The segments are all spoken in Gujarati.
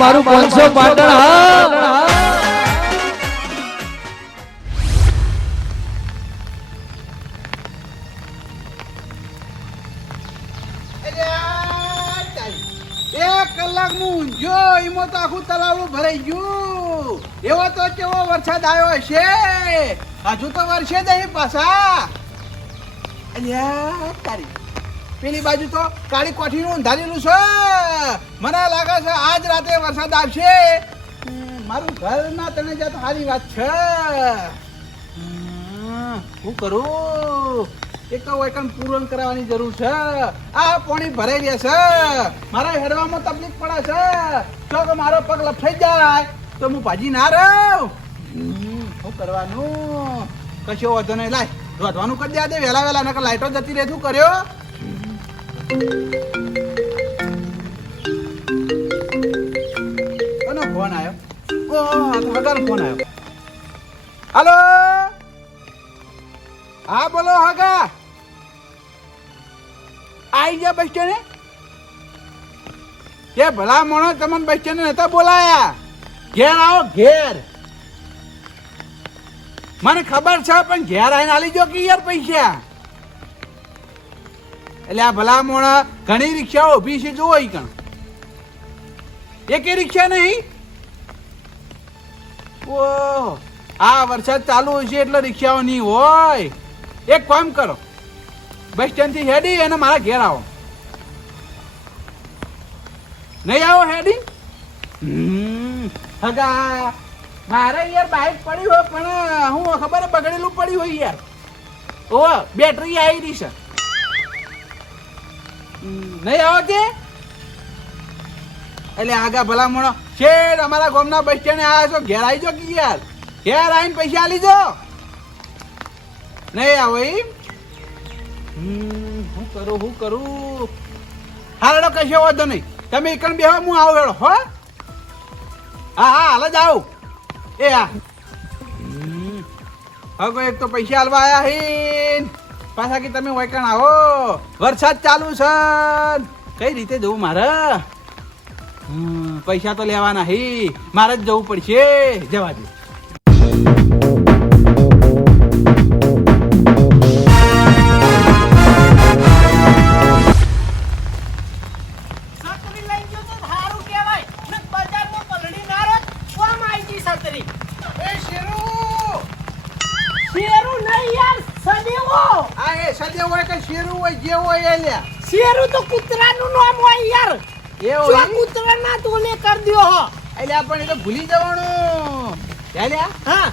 મારું 500 પાટણ હા કલાક નું ઊંઝો એમાં તો આખું તલાવડું ભરાઈ ગયું. એવો તો કેવો વરસાદ આવ્યો હશે. હજુ તો વરસે જ અહીં પાછા. અલ્યા તારી પેલી બાજુ તો કાળી કોઠીનું અંધારેલું છે. મને લાગે છે આજ રાતે વરસાદ આવશે. મારું ઘર ના તને જાત સારી વાત છે. શું કરું? એક તો વૈકન પૂરણ કરાવવાની જરૂર છે. આ પાણી ભરાઈ રહેશે. મારા હેડવામાં તકલીફ પડે છે. જો કે મારો પગ લપસાઈ જાય તો હું ભાજી ના રહું. શું કરવાનું? કશો વાંધો નહીં. લાય રોધવાનું કરી દે વહેલા વહેલા. નકર લાઈટો જતી રહે. શું કર્યો? કોનો ફોન આવ્યો? હગાનો ફોન આવ્યો. હાલો હા બોલો હગા. આઈ ગયા બસ સ્ટેન્ડે? કે ભલા મોણો તમને બસ સ્ટેન્ડે નતા બોલાયા? ઘેર આવો ઘેર. મને ખબર છે પણ ઘેર આવીને આલી જો કે યાર પૈસા. એટલે આ ભલા મોણા ઘણી રિક્ષાઓ ઊભી છે. જોવો ઈ કણ એકે રિક્ષા નહીં. ઓહ આ વરસાદ ચાલુ હશે એટલે રિક્ષાઓ નહીં હોય. એક કામ કરો, બસ સ્ટેન્ડ થી હેડી અને મારા ઘેર આવો. નહીં આવો હેડી? હગા મારે યાર બાઇક પડી હોય પણ હું ખબર બગડેલું પડ્યું હોય યાર. ઓ બેટરી આવી રહી છે. નહીં આવો કે એટલે આગા ભલા મોણો શેર અમારા ગામના બસ સ્ટેન્ડે આવ્યા છો. ઘેર આવી જો કે યાર. ઘેર આવીને પૈસા આલી જો. નહીં આવો એમ? હું કરું? હાલો કશો વાંધો નહીં. તમે એકણ બેહો, હું આવું વેળો. હો હા હાલ જ આવું. એ હા હવે એક તો પૈસા હાલવા આયા હે પાછા કે તમે વૈકણ આવો. વરસાદ ચાલુ છે. કઈ રીતે જવું મારે? પૈસા તો લેવાના હે. મારે જ જવું પડશે. જવા દે. શેરું તો કૂતરાનું નામ હોય યાર. એવું કૂતરા ના તોલે કરી દ્યો હો. એટલે આપણે તો ભૂલી જવાનું. હા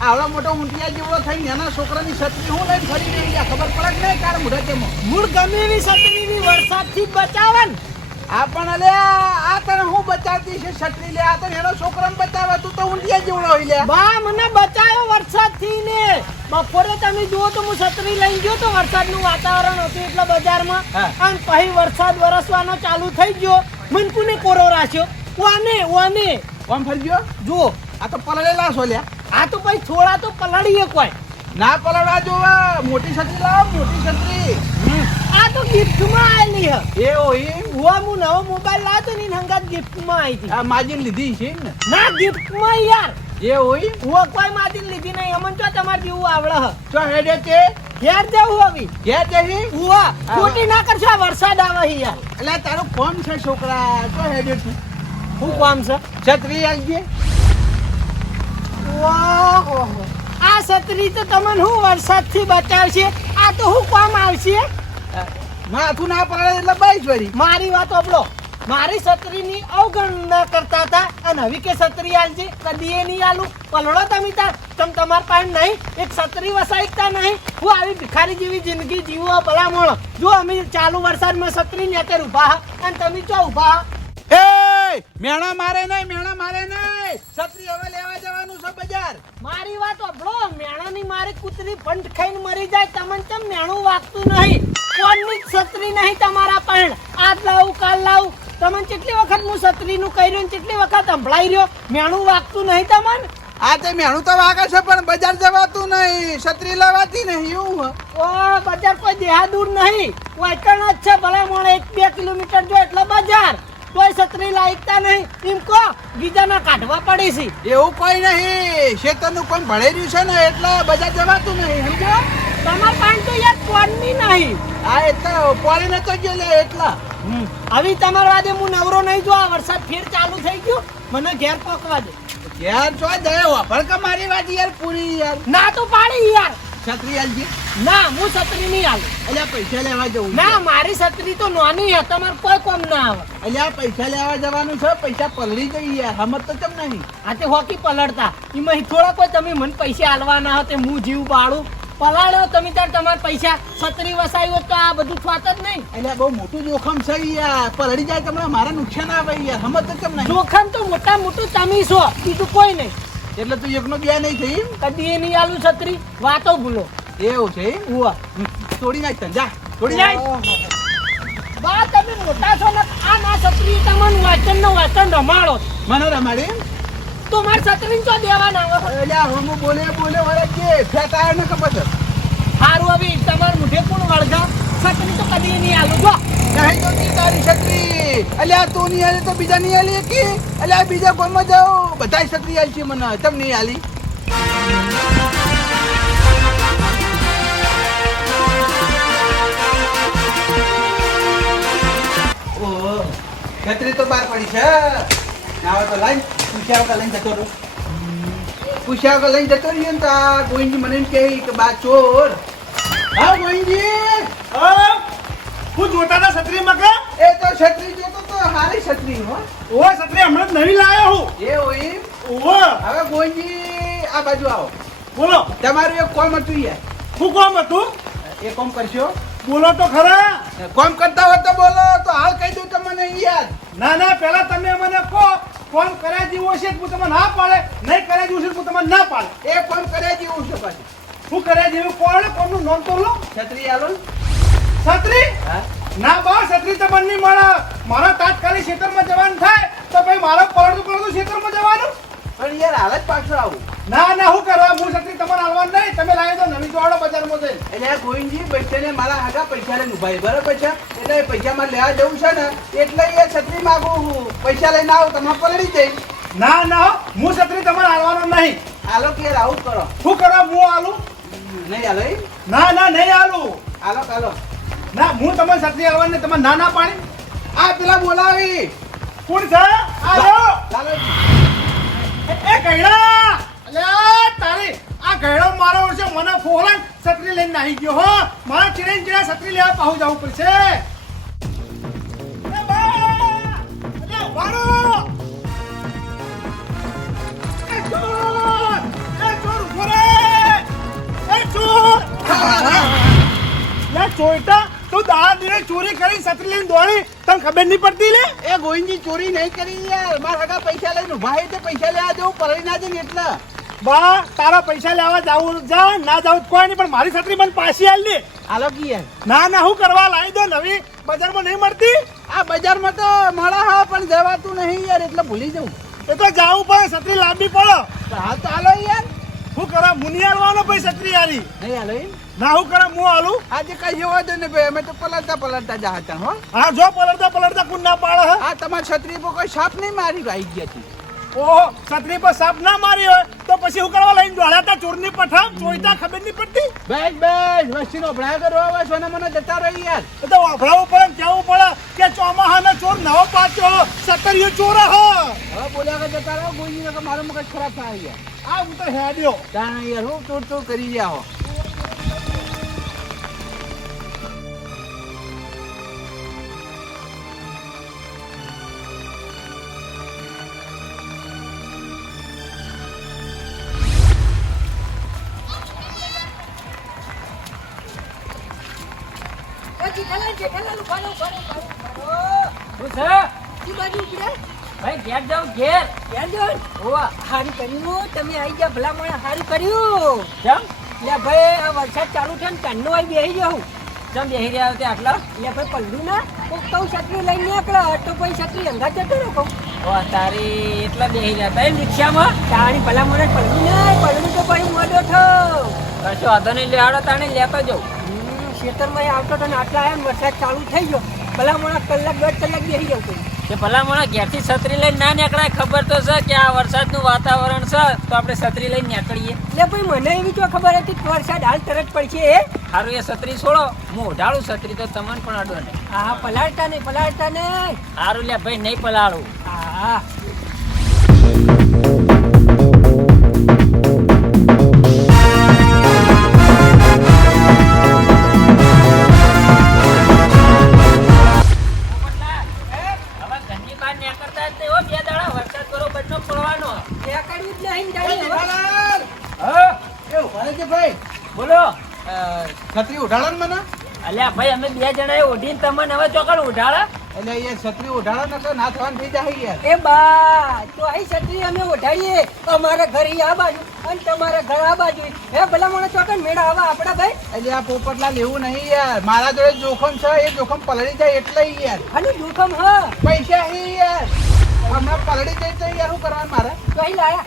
આવડો મોટો ઊંટિયા જેવો થઈ નાના છોકરાની છત્રી હું લઈને ફરી રહી ગયા. ખબર પડે કે નહીં કાર મુઢા તેમાં મૂળ ગમે એવી છત્રીની વરસાદથી બચાવે ને. આપણ અલ્યા આ તને હું બચાવતી છે છત્રી. લે આ તો એનો છોકરાને બચાવે. તું તો ઊંટિયા જેવડો હોય. લે બા મને બચાયો વરસાદથી ને. બપોરે તમે જુઓ તો હું છત્રી લઈને ગયો તો વરસાદનું વાતાવરણ હતું એટલે બજારમાં. અને પછી વરસાદ વરસવાનો ચાલુ થઈ ગયો. મને કોને કોરો રાખ્યો? ઓને કોણ ફરી ગયો? જુઓ આ તો પલળેલા છો. લ્યા આ તો પછી થોડા તો પલાડીએ કોઈ ના પલળવા જોવા. મોટી છત્રી લાવો. મોટી છત્રી આ તો ગિફ્ટમાં આવેલી હે. એવું એમ? હું નવો મોબાઈલ લાવ્યો તો ને હંગાત ગિફ્ટમાં આવી હતી. આ માજીને લીધી છે ને? ના ગિફ્ટમાં યાર. એવું એમ? હું કોઈ માજી લીધી નહીં. અમન તો તમારે જેવું આવડે હ. તો હેડે છે ઘેર જવું હવે. ઘેર જઈ ઉવા ખોટી ના કરશો. આ વરસાદ આવે છે યાર. એટલે તારું કોમ છે છોકરા. તો હેડે તું શું કામ છે? છત્રી આવજે. ઓહો આ છત્રી તો તમને હું વરસાદથી બચાવશે. આ તો હું કામ આવશે? માથું ના પડે એટલે બાઈસ વળી. મારી વાત સાંભળો. મારી છત્રીની અવગણના કરતા હતા અને હવે કે છત્રી આલજે. કદી એ નહીં આલું. પલળો તમે તાર. તમારા પાસે નહીં એક છત્રી વસાઈતા નહીં. હું આવી ભિખારી જેવી જિંદગી જીવો ભલા મોણો. જો અમે ચાલુ વરસાદમાં છત્રી ને અત્યારે ઉભા અને તમે ચો ઉભા. એ મેણા મારે નહીં. મેણા મારે નહીં. છત્રી હવે લેવા જવાનું છે બજાર. મારી વાત સાંભળો. મેણાની મારી કૂતરી ફંટ ખાઈને મરી જાય. તમને કેમ મેણું વાગતું નહીં? કોણની છત્રી નહીં તમારા પાસે. આજ લાવું કાલ લાવું. તમને કેટલી વખત હું છત્રીનું કર્યું કેટલી વખત સંભળાઈ રહ્યો. મેણું વાગતું નહીં તમને? આ તે મેણું તો વાગે છે પણ બજાર જવાતું નહીં. છત્રી લેવાતી નહીં. એવું ઓ બજાર કોઈ દેહા દૂર નહીં. વૈકણ જ છે ભલા મોણે. 1-2 કિલોમીટર જો એટલે બજાર. તોય છત્રી લાયકતા નહીં એમ કહો બીજાના કાઢવા પડે છે. એવું કોઈ નહીં, ખેતરનું કોઈ ભળેલું છે ને એટલે બજાર જવાતું નહીં, સમજો? તમાર પાસે તો યાર કોણની નહીં. આ એટલે પોળી નતો ગયો લે એટલા. હવે તમારા વાદે હું નવરો નહીં જો આ વરસાદ ફેર ચાલુ થઈ ગયો મને ઘેર પકવા દે. યાર જો દયો ભડકા મારી વાત યાર પૂરી યાર. ના તો પાડી યાર. છત્રી આલજી. ના હું છત્રી નહીં આલું. અલ્યા પૈસા લેવા જવું. ના મારી છત્રી તો નાની છે તમારે કોઈ કોમ ના આવે. અલ્યા પૈસા લેવા જવાનું છે, પૈસા પલળી ગઈ યાર, સમજ તો કેમ નહીં? આ તે હોકી પલળતા એમાં થોડા કોઈ તમે મને પૈસા આલવાના હો તે હું જીવ પાડું પલાળ્યો તમે તાર તમારા પૈસા છત્રી વસાયો તો આ બધું થવાત જ નહીં. અલ્યા બહુ મોટું જોખમ છે યાર, પલળી જાય તમને મારા નુકસાન આવે યાર, સમજ તો કેમ નહીં? જોખમ તો મોટા મોટું તમે છો બીજું કોઈ નહીં. એટલે તું એકનો બે નહીં થઈ? કદી નહીં આલું છત્રી વાતો ભૂલો. એવું છે? ઉવા તોડી નાખ તને, જા તોડી નાખ. બા તમે મોટા છો ને આ ના છત્રી તમને વાચન રમાડો. મને રમાડી તો મારે છત્રી તો દેવાના આવે. અલ્યા હું બોલે વળે કે ફેંકાય ને ખબર છે. સારું હવે તમારે મુઠે કોણ વળગા છત્રી તો કદી નહીં આલું જો. નહીં તો તી તારી છત્રી. અલ્યા તું નહીં આલી તો બીજા નહીં આલી કે? અલ્યા બીજા કોઈમાં જાઓ બધાય છત્રી આલી છે મને, તમ નહીં આલી. ઓહો છત્રી તો બહાર પડી છે. નાવા તો લાઈન પૂછ્યા વગર લઈને જતો રહું. પૂછ્યા વગર લઈને જતો રહ્યો ને તો આ ગોવિંદજી મને એમ કહે કે બા ચોર. હા ગોવિંદજી. હું જોતા હતા છત્રી મકા. એ તો છત્રી જોતો તો હારી છત્રી હો. ઓ છત્રી હમણાં જ નવી લાયો હું. એ હોય. ઓહો હવે ગોવિંદજી આ બાજુ આવો. બોલો તમારું એક કોમ હતું યાર. શું કામ હતું? એ કોમ કરશો? બોલો તો ખરા. કોમ કરતા હોય તો બોલો, તો હાલ કહી દઉં તમને યાર. ના ના પહેલા તમે મને કહો કોમ કર્યા જેવું હશે હું તમને ના પાડે, નહીં કર્યા જેવું હશે હું તમને ના પાડે. એ કોમ કર્યા જેવું છે પાછું. શું કર્યા જેવું કોણ કોમનું નામ તો લો. છત્રી આલો ને. છત્રી હા ના બા છત્રી તો મને નહીં મળે. મારા તાત્કાલિક ખેતરમાં જવાનું થાય તો ભાઈ મારા પલડતું ખેતરમાં જવાનું. પણ યાર હાલ જ પાછળ આવું. ના ના શું કરવા હું છત્રી તમારે હાલવાનું નહીં. તમે લાવી દો નવી જોડો બજારમાં જઈને. એટલે આ ગોવિંદજી પૈસાને મારા આગા પૈસા લઈને ઉભા રહે, બરાબર છે? એટલે એ પૈસા મારે લેવા જવું છે ને એટલે એ છત્રી માગું હું. પૈસા લઈને આવો તમે પલળી જઈ. ના ના હું છત્રી તમારે હાલવાનો નહીં. હાલો કે યાર આવું જ કરો. શું કરવા હું હાલું? નહીં હાલો એમ? ના ના નહીં હાલું. હાલો હાલો. ના હું તમારી છત્રી હાલવાની તમે ના ના પાડી. આ પેલા બોલાવી. કોણ છે? આયો ચાલો. એ ગયડા અલ્યા તારી આ ગયડો મારો છે મને ફોરન છત્રી લઈને નાહી ગયો હો. મારા ચીડે છત્રી લેવા પાહુ જવું પડશે. એ બા અલ્યા વારો એ ચોર ઉભો રે. એ ચોર લે ચોઈટા તું દાદીને ચોરી કરી છત્રી લઈને દોડી તને ખબર નહીં પડતી લે. એ ગોવિંદજી ચોરી નહીં કરી યાર, મારા આગા પૈસા લઈને ઉભા રહી તે પૈસા લેવા જવું પલળી ના જઈને એટલે. બા તારા પૈસા લેવા જાવું જા ના જાવું કોઈ નહીં પણ મારી છત્રી મને પાછી આલ દે. હાલો કે યાર. ના ના હું કરવા લાવી દો નવી બજારમાં નહીં મળતી. આ બજારમાં તો મળે હા પણ જવાતું નહીં યાર એટલે ભૂલી જવું. એ તો જાવું પણ છત્રી લાંબી પડો. હા તો હાલો યાર. હું કરા મુનિ આલવાનો ભાઈ છત્રી આલી. નહીં હાલો એમ? ના હું કરા હું આલું. આજે કઈ જવા દો ને ભાઈ, અમે તો પલળતા જા હતા હો. હા જો પલળતા કોણ ના પાડે હે. આ તમારી છત્રી પર કોઈ સાપ નહીં મારી આવી ગયા હતી. ઓહો છત્રી પર સાપ ના મારી હોય તો પછી હું કરવા લઈને દોડ્યા ચોરની પઠામ ચોઈતા ખબર નહીં પડતી. બેસ વસ્તીનો ભણા કરો હવે સોના મને જતા રહી યાર. એ તો વાપરાવું પડે ને કહેવું પડે કે ચોમાહાનો ચોર નવો પાછો સતરીયો ચોર હ. હવે બોલ્યા કે જતા રહો ગોવિંદજી કે મારો મગજ ખરાબ થાય યાર. આ હું તો હેડ્યો તાણ યાર હું ચોર કરી રહ્યા હો. ભાઈ ઘેર જાવ ઘેર હારું કર્યું તમે આવી ગયા ભલા મને હારું કર્યું. કેમ લે ભાઈ આ વરસાદ ચાલુ છે ને કાનનો આવી બેસી જાઉં. ચમ બેહી રહ્યા હતા આટલા? લે ભાઈ પલ્લું ના કોક કહું છત્રી લઈને નીકળો તો પછી છત્રી અંગા જતો રહો કહું. ઓ તારી એટલા બેહી રહ્યા હતા એમ રિક્ષામાં? તાણી ભલા મને પલ્લું ના પલ્લું તો પછી મોડો થયો. કશો વાંધો નહીં લેવાડો તાણે લેતો જાઉં. ખેતરમાં આવતો તો ને આટલા આવ્યા વરસાદ ચાલુ થઈ ગયો ભલા મને કલાક 1.5 કલાક બેસી જાઉં. કે ભલા મોણા ઘેરથી છત્રી લઈને ના નીકળાય, ખબર તો છે કે આ વરસાદનું વાતાવરણ છે તો આપણે છત્રી લઈને નીકળીએ. એટલે ભાઈ મને એવી તો ખબર હતી કે વરસાદ હાલ તરત પડશે એ સારું એ છત્રી છોડો, હું ઉઢાડું છત્રી તો તમને પણ અડો નહીં. હા પલાળતા નહીં સારું લે ભાઈ, નહીં પલાળું. હા હવે ઘરની બહાર નીકળતા જ નહીં હો, 2 દાડા વરસાદ બરોબર નો પડવાનો. એ કરવું જ નહીં ભાઈ ડાળી. જેઠાલાલ, હા એ ઉભા રહેજે ભાઈ. બોલો. છત્રી ઉઢાડો ને મને. અલ્યા ભાઈ અમે 2 જણાએ ઓઢીને તમને હવે ચોકડ ઉઢાડા. એટલે યાર છત્રી ઉઢાડો ને તો ના થવાનું થઈ જાય યાર. એ બા તો અહીં છત્રી અમે ઉઠાડીએ અમારા ઘર ઈ આ બાજુ અને તમારા ઘર આ બાજુ હે ભલા મને ચોકન મેળા આવા આપડા ભાઈ એટલે આ પોપટલાલ એવું નહીં યાર, મારા જોડે જોખમ છે, એ જોખમ પલળી જાય એટલે યાર. અને જોખમ હ પૈસા હી યાર, હમણાં પલળી જાય તો યાર શું કરવાનું મારે? કઈ લાયા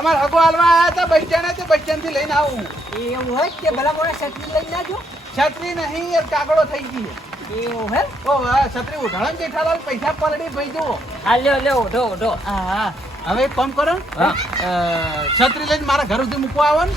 અમારે હગો હાલવા આવ્યા હતા બસ સ્ટેન્ડ, બસ સ્ટેન્ડ થી લઈને આવું. એવું હોય કે ભલા મને છત્રી લઈ નાજો છત્રી નહીં યાર, કાગડો થઈ ગઈ. એવું હે ઓ વાહ, છત્રી ઉઢાડો ને જેઠાલાલ, પૈસા પલળી ભાઈ જુઓ. હા લ્યો ઓઢો ઓઢો. હા હવે એક કામ કરો, હા. છત્રી લઈને મારા ઘર સુધી મૂકવા આવો ને.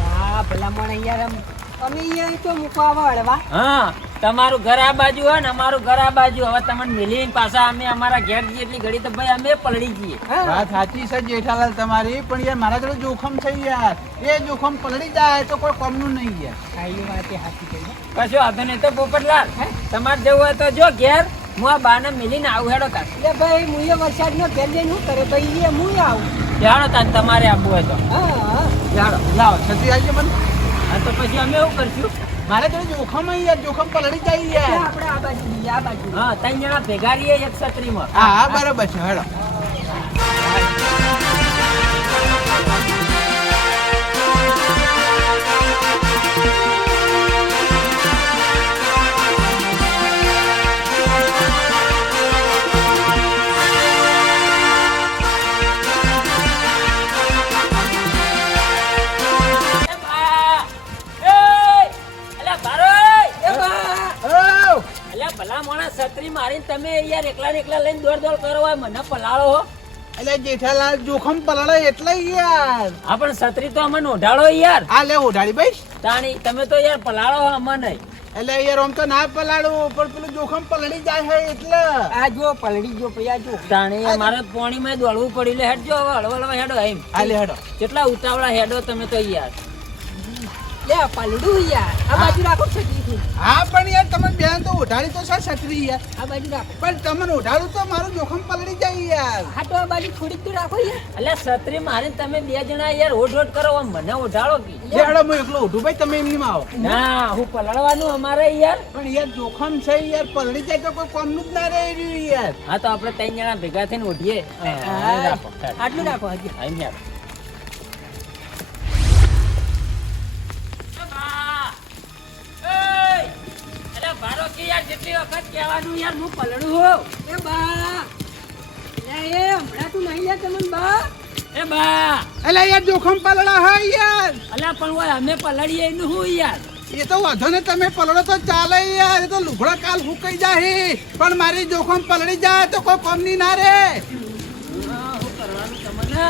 ના ભલા મને યાર અમે અહીંયા તો મૂકવા આવા હળવા હા તમારું ઘર આ બાજુ હોય ને અમારું ઘર આ બાજુ. હવે તમને મિલીને પાછા અમે અમારા ઘેર જઈએ એટલી ઘડી તો ભાઈ અમે પલળી જઈએ. હા વાત સાચી છે જેઠાલાલ તમારી, પણ યાર મારા જોડે જોખમ છે યાર, એ જોખમ પલળી જાય તો કોઈ કામનું નહીં યાર. આ વાત એ સાચી કહી કશો વાંધો નહીં. તો પોપટલાલ તમારે જવું હોય તો જો ઘેર, હું આ બાને મિલીને આવું. હેડો કાઢ એટલે ભાઈ મુએ વરસાદનો ઘેર જઈને શું કરે ભાઈ એ મુએ આવું હેડો તાન તમારે આપવું હોય તો હા હેડો. લાવો છત્રી આવજો મને. હા તો પછી અમે એવું કરશું. મારા જોડે જોખમ હે યાર, જોખમ પલળી જાય યાર. આપણે આ બાજુ જઈએ, આ બાજુ હા 3 જણા ભેગા રહીએ એક છત્રીમાં. હા હા બરાબર છે, હેડો. એ બા! એ! અલ્યા ભારોય! એ બા ઓ અલ્યા ભલા મોણા છત્રી મારીને તમે યાર એકલા ને એકલા લઈને દોડ કરો હોય, મને પલાળો હો. એટલે જેઠાલાલ જોખમ પલળે એટલે યાર. હા પણ છત્રી તો અમને ઓઢાડો યાર. આ લે ઉઢાડી ભાઈ. તાણી તમે તો યાર પલાળો હો અમને. એટલે યાર આમ તો ના પલાળું, પણ પેલું જોખમ પલળી જાય છે એટલે. આ જો પલળી જો પૈયા જો તાણી યાર મારે પાણીમાં દોડવું પડી લે. હેડજો હવે હળવળવા હેડો એમ. આ લે હેડો. કેટલા ઉતાવળા હેડો તમે તો યાર. લે પલડું યાર આ બાજુ રાખો છત્રીથી હા પણ યાર તમે બેન તો ઉઢાડી તો છે છત્રી યાર, આ બાજુ રાખો પણ તમને ઉઢાડું તો મારું જોખમ પલળી જાય યાર. હા તો આ બાજુ થોડીક તો રાખો યાર અલ્યા છત્રી મારીને તમે 2 જણા યાર ઓઢ કરો આમ મને ઓઢાડો કે. લે હેડો હું એકલો ઉઠું ભાઈ, તમે એમની માં આવો. ના હું પલાળવાનું અમારે યાર. પણ યાર જોખમ છે યાર, પલળી જાય તો કોઈ કામનું જ ના રહે રહ્યું યાર. હા તો આપણે 3 જણા ભેગા થઈને ઓઢીએ. હા. રાખો હેડ. આટલું રાખો હજી હા, એમ યાર. ભારો કે યાર જેટલી વખત કહેવાનું યાર હું પલળું હોઉં. એ બા લે એ હમણાં તું નહીં લે તમને બા એ બા એટલે યાર જોખમ પલળા હોય યાર. અલ્યા પણ હોય અમે પલળીએ એનું હું યાર. એ તો વાંધો ને, તમે પલળો તો ચાલે યાર, એ તો લુગડા કાલ હુકાઈ જાય, પણ મારી જોખમ પલળી જાય તો કોઈ કામની ના રે. શું કરવાનું તમને?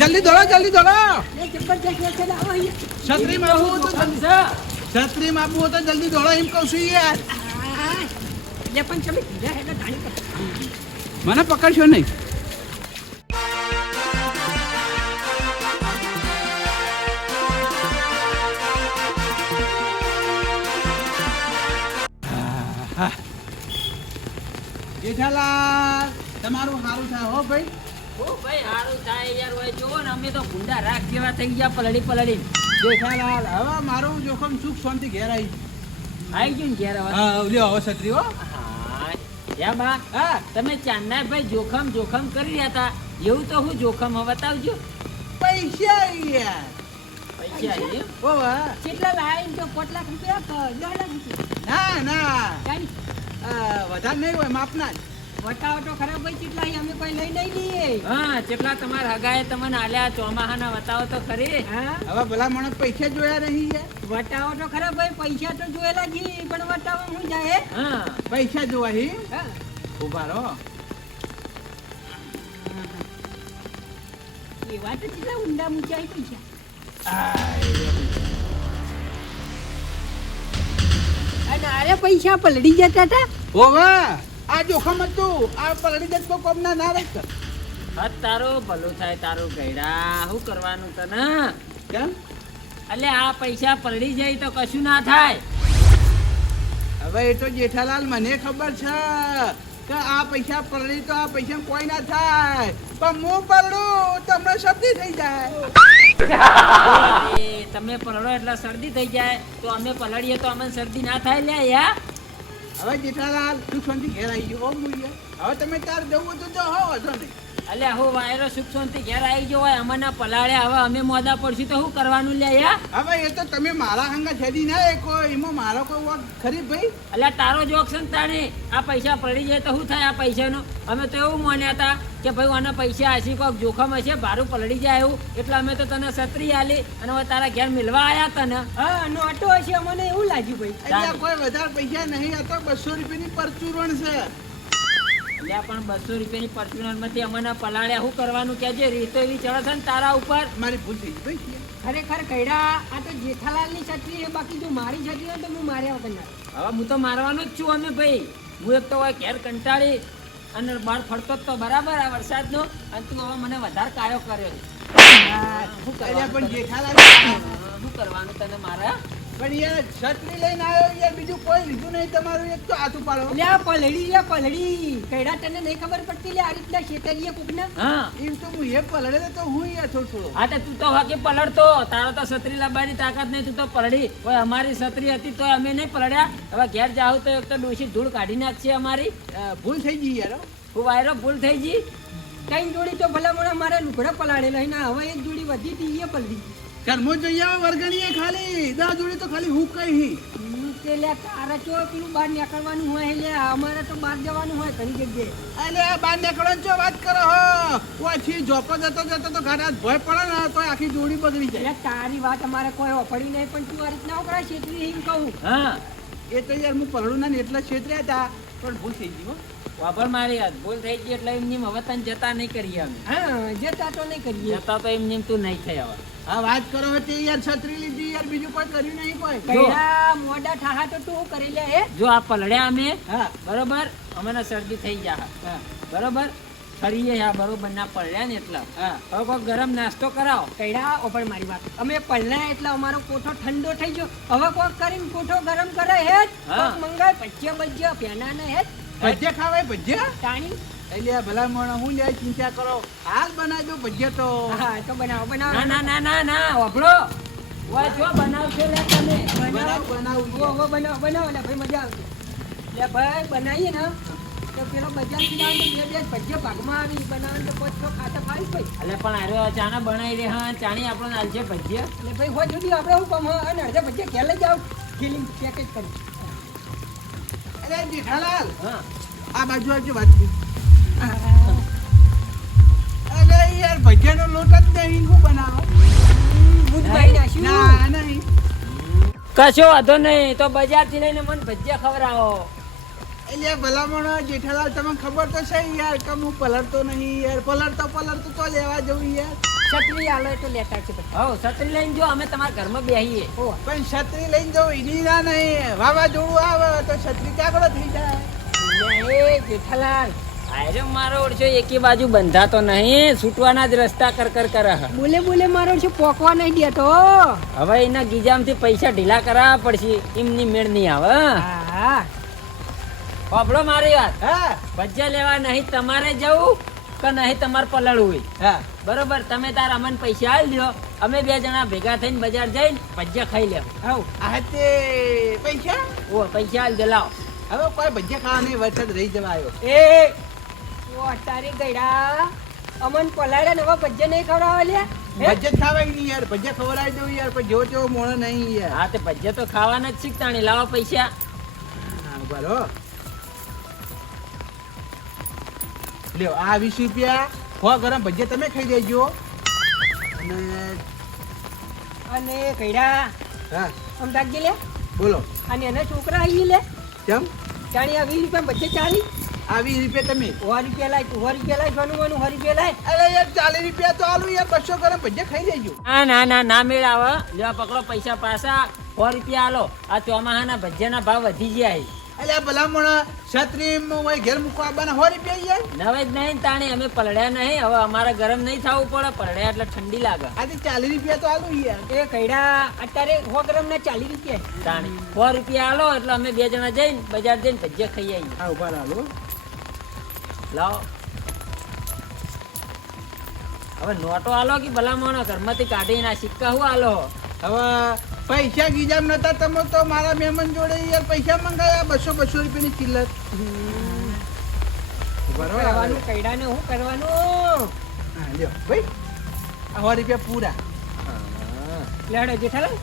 જલ્દી દોડો જલ્દી દોડો. એ જબરજસ્ત છે લાવો અહીંયા છત્રી માં આપવું તો સમજે? છત્રી માં આપવું તો જલ્દી દોડો એમ કહું છું યાર. લે પણ તમે કીધા એટલે ધાણી કર મને પકડશો નહીં. જેઠાલાલ તમારું સારું થાય હો ભાઈ. ઓ ભાઈ હારું થાય યાર. હોય જોવો ને અમે તો ગુંડા રાખ જેવા થઈ ગયા પલળી. જેઠાલાલ હવે મારું જોખમ સુખ શાંતિ ઘેર આવી. આવી ગયું ને ઘેર હવે. હા લ્યો હવે છત્રી હો. હા યા બા હા તમે ચાંદના ભાઈ જોખમ કરી રહ્યા હતા એવું તો હું જોખમ હવે બતાવજો. પૈસા યાર. પૈસા આવી એમ? ઓ વાહ. કેટલા લાઈન તો 5 લાખ રૂપિયા 10 લાખ રૂપિયા ના ના ગાડી વધારે નહીં હોય, માપના જ. વટાવો તો ખરાબ ભાઈ કેટલા અમે કોઈ લઈ નહીં લઈએ હા જેટલા તમારા હગાએ તમને આલ્યા ચોમાહાના બતાવો તો ખરી. હા હવે ભલા માણસ પૈસા જોયા નહીં યાર. વટાવો તો ખરાબ ભાઈ પૈસા તો જોયેલા જી પણ વટાવો હું જાય હા પૈસા જોવા હી. હા ઉભા રહો. એવા તો કેટલા ઊંડા મૂક્યા પૈસા. અને આરે પૈસા પલળી જતા હતા. હોવે આ જોખમ હતું આ પલડી જત તો કોમ ના રહે હા તારું ભલું થાય તારું ગયડા શું કરવાનું તને કેમ એટલે આ પૈસા પલળી જાય તો કશું ના થાય. હવે એ તો જેઠાલાલ મને ખબર છે કે આ પૈસા પલડી તો આ પૈસા કોઈ ના થાય પણ હું પલડું તો હમણાં શબ્દી થઈ જાય એ તમે પલળો એટલે શરદી થઈ જાય તો અમે પલળીએ તો અમને શરદી ના થાય લે યા. હવે જેઠાલાલ તું શાંતિ ઘેર આવી ગયો હો મુઈએ હવે તમે તાર જવું તો જો હો વાંધો નહીં એટલે હું વાયરો સુખ શાંતિ ઘેર આવી ગયો હોય અમને પલાળે હવે અમે મોદા પડશું તો શું કરવાનું લે યા. હવે એ તો તમે મારા હંગા છેડી ના કોઈ એમાં મારો કોઈ વાંક ખરી ભાઈ એટલે તારો જોક છે ને તાણે આ પૈસા પડી જાય તો શું થાય આ પૈસાનું અમે તો એવું માન્યા હતા કે ભાઈ આના પૈસા હશે કોઈક જોખમ હશે ભારું પલળી જાય એવું એટલે અમે તો તને છત્રી આલી અને હવે તારા ઘેર મિલવા આવ્યા તને. હા નોટો હશે અમને એવું લાગ્યું ભાઈ. એટલે કોઈ વધારે પૈસા નહીં આ તો 200 રૂપિયાની પરચુરણ છે એટલે પણ 200 રૂપિયાની ફોર્ચ્યુનર માંથી અમને પલાળ્યા શું કરવાનું કે જે રીતો એવી ચડે છે ને તારા ઉપર. મારી ભૂલ થઈ ગઈ ભાઈ ખરેખર કઈડા આ તો જેઠાલાલની છત્રી છે બાકી જો મારી છત્રી હોય તો હું માર્યા વગર ના. હવે હું તો મારવાનો જ છું અમે ભાઈ. હું એક તો હવે ઘેર કંટાળી અને બહાર ફરતો જ તો બરાબર આ વરસાદનો અને તું હવે મને વધારે કાયો કર્યો. શું અલ્યા પણ કરવાનું તને? જેઠાલાલ શું કરવાનું તને મારા? પણ યાર છત્રી લઈને આવ્યો યાર બીજું કોઈ લીધું નહીં તમારું એક તો હાથ ઉપાડો એટલે આ પલળી કઈડા તને નહીં ખબર પડતી લે આ રીતના શેતરીએ કોકના. હા એમ તો હું એ પલડે તો હું યાર થોડો હા તો તું તો વાકે પલળતો તારો તો છત્રી લાવવાની તાકાત નહીં તું તો પલળી. ઓય અમારી છત્રી હતી તો અમે નહીં પલળ્યા. હવે ઘેર જાવ તો એક તો ડોશી ધૂળ કાઢી નાખશે અમારી. ભૂલ થઈ ગઈ યાર હું વાયરો ભૂલ થઈ ગઈ. કઈ જોડી તો ભલામણા મારે લુગડા પલાળેલા ને હવે એક જોડી વધી હતી એ પલળી. ઘરમાં જઈ આવો વર્ગણીએ ખાલી 10 જોડી તો ખાલી હું કઈ તે લે તારા ચો પેલું બહાર નીકળવાનું હોય એટલે અમારે તો બહાર જવાનું હોય ઘણી જગ્યાએ. અલે આ બાર નીકળવાની ચો વાત કરો હો ઓછી જોપો જતો તો ઘરે ભય પડે ને તો આખી જોડી બગડી જાય એટલે તારી વાત અમારે કોઈ ઓફળી નહીં પણ તું આ રીતના ઉકળા છેતરી એમ કહું. હા એ તો યાર હું પલડું ના ને એટલે છેતર્યા હતા પણ ભૂલ થઈ ગઈ હો વાપર મારી યાદ ભૂલ થઈ ગઈ એટલે એમની હવે તને જતા નહીં કરીએ અમે. હા જતા તો નહીં કરીએ. જતા તો એમની તું નહીં થઈ હવે. આ વાત કરો તે યાર છત્રી લીધી યાર બીજું કોઈ કર્યું નહીં કોઈ કઈડા મોડા ઠાહા તો તું કરી લે હે. જો આ પલળ્યા અમે હા બરોબર અમને શરદી થઈ જાય હા બરોબર ફરીએ આ બરોબર ના પલળ્યા ને એટલા. હા હવે કોઈ ગરમ નાસ્તો કરાવો. કઈડા ઓપણ મારી વાત અમે પલ્લા એટલે અમારો કોઠો ઠંડો થઈ ગયો હવે કોક કરીને કોઠો ગરમ કરે હે જ. હા. કોક મંગાય ભજીયા બજ્યા પેનાને હે જ. ભજીયા ખાવાય ભજીયા તાણી એટલે આ ભલા મોણા હું લે ચિંતા કરો હાલ બનાવજો ભજીયા તો હા તો બનાવો બનાવો ના ના ના ના ના વાપરો ઓય જો બનાવશો લે તમે બનાવું ઓ બનાવો બનાવો લે ભાઈ મજા આવશે. લે ભાઈ બનાવીએ ને તો પેલો બજાર થી બે ભજીયા ભાગમાં આવી બનાવે તો પોચો ખાતા ખાઈશ ભાઈ. એટલે પણ આર્યો ચાના બનાવી રે હા ચાણી આપણને આલજે ભજીયા. એટલે ભાઈ હોય જુદી આપણે શું કામ અને અડધા ભજીયા ઘેર લઈ જાવ ફિલિંગ પેકેજ કરી. અરે જેઠાલાલ હા આ બાજુ આવજો વાત કરી અરે યાર ભજીયાનો લોટ જ નહીં હું બનાવો હું જ ભાઈ નાખ્યું. ના નહીં કશો વાંધો નહીં તો બજાર થી લઈને મને ભજીયા ખવડાવો. એટલે ભલામણ જેઠાલાલ તમને ખબર તો છે યાર કે હું પલળતો નહીં યાર પલળતો તો લેવા જવું યાર છત્રી આલો તો લેતા છે પછી. હો છત્રી લઈને જો અમે તમારા ઘરમાં બેહીએ. ઓ પણ છત્રી લઈને જવું એની ના નહીં વાવાઝોડું આવે તો છત્રી કાગડો થઈ જાય એ જેઠાલાલ આર્યો મારો ઓળશો એકી બાજુ બંધાતો નહીં છૂટવાના જ રસ્તા કર કરે. બોલે બોલે મારો છે પોકવા નહીં દેતો. હવે એના ગીજામથી પૈસા ઢીલા કરાવવા પડશે એમની મેળ નહીં આવે. હા સાંભળો મારી વાત હા ભજીયા લેવા નહીં તમારે જવું કે નહીં તમારે પલળવું હોય હા બરોબર તમે તાર અમને પૈસા આલી દો અમે બે જણા ભેગા થઈને બજાર જઈને ભજીયા ખાઈ લેવું. હવ આ તે પૈસા ઓ પૈસા આલી દે લાવો. હવે કોઈ ભજીયા ખાવા નહીં વરસાદ રહી જવા આવ્યો એ ઓ અતારી ગયડા અમન પલાડે ને હવે ભજ્જે નહીં ખવડાવે લે. ભજીયા ખાવાય નહીં યાર ભજીયા ખવડાવી દઉં યાર પણ જેવો તેવો મોણો નહીં યાર હા તે ભજીયા તો ખાવાના જ શીખતાણી લાવો પૈસા. હા બરો લ્યો આ 20 રૂપિયા 100 ગરમ ભજીયા તમે ખાઈ દેજો અને અને ગયડા હા અમદાવાદ લે બોલો અને એના છોકરા આવી લે કેમ જાણી આ 20 રૂપિયા ભજ્જે ચાલી આવી રૂપિયા તમે 100 રૂપિયા લાય 100 રૂપિયા લાય સોનું મોનું 100 રૂપિયા લાય અરે યાર 40 રૂપિયા તો આલું યાર 200 ગ્રામ ભજીયા ખાઈ લેજો ના મેળ આવે લેવા પકડો પૈસા પાછા 100 રૂપિયા આલો આ ચોમાહાના ભજીયાના ભાવ વધી ગયા અલ્યા ભલામણ છત્રી ઘેર મૂકવા આવવાના 100 રૂપિયા યાર નવે જ નહીં તાણી અમે પલળ્યા નહીં હવે અમારે ગરમ નહીં થવું પડે પલળ્યા એટલે ઠંડી લાગે આજે 40 રૂપિયા તો આલું યાર એ કઈડા અત્યારે 100 ગ્રામ ના 40 રૂપિયા તાણી 100 રૂપિયા આલો એટલે અમે 2 જણા જઈને બજાર જઈને ભજીયા ખાઈ આવીએ આ ઉભા લાલો લાવો હવે નોટો આલો કે ભલામણ ઘરમાંથી કાઢીને આ સિક્કા હું આલો હવે પૈસા ગીજામ નતા તમે તો મારા મહેમાન જોડે યાર પૈસા મંગાયા 200 રૂપિયાની ચિલ્લર કરવાનું કઈડા ને શું કરવાનું હા લ્યો ભાઈ આ 100 રૂપિયા પૂરા લેડો જેઠાલાલ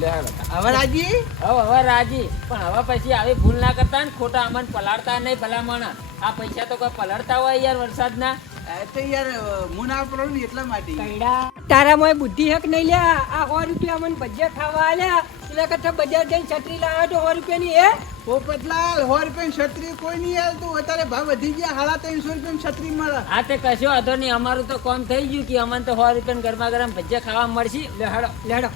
લે હવે રાજી હવે રાજી પણ હવે પછી આવી ભૂલ ના કરતા ને ખોટા અમન પલાળતા નહીં ભલામણ આ પૈસા તો કોઈ પલળતા હોય યાર વરસાદના તો યાર હું ના પડું ને એટલા માટે કઈડા તારામાં બુદ્ધિ હક નહીં લ્યા આ 100 રૂપિયા મને ભજીયા ખાવા આલ્યા એના કરતા બજાર જઈને છત્રી લાવ્યો તો 100 રૂપિયાની એ પોપટલાલ 100 રૂપિયાની છત્રી કોઈ નહીં હાલતું અત્યારે ભાવ વધી ગયા 350 રૂપિયાની છત્રી મળે આ તે કશો વાંધો નહીં અમારું તો કામ થઈ ગયું કે અમને તો 100 રૂપિયા ગરમા ગરમ ભજીયા ખાવા મળશે લેડો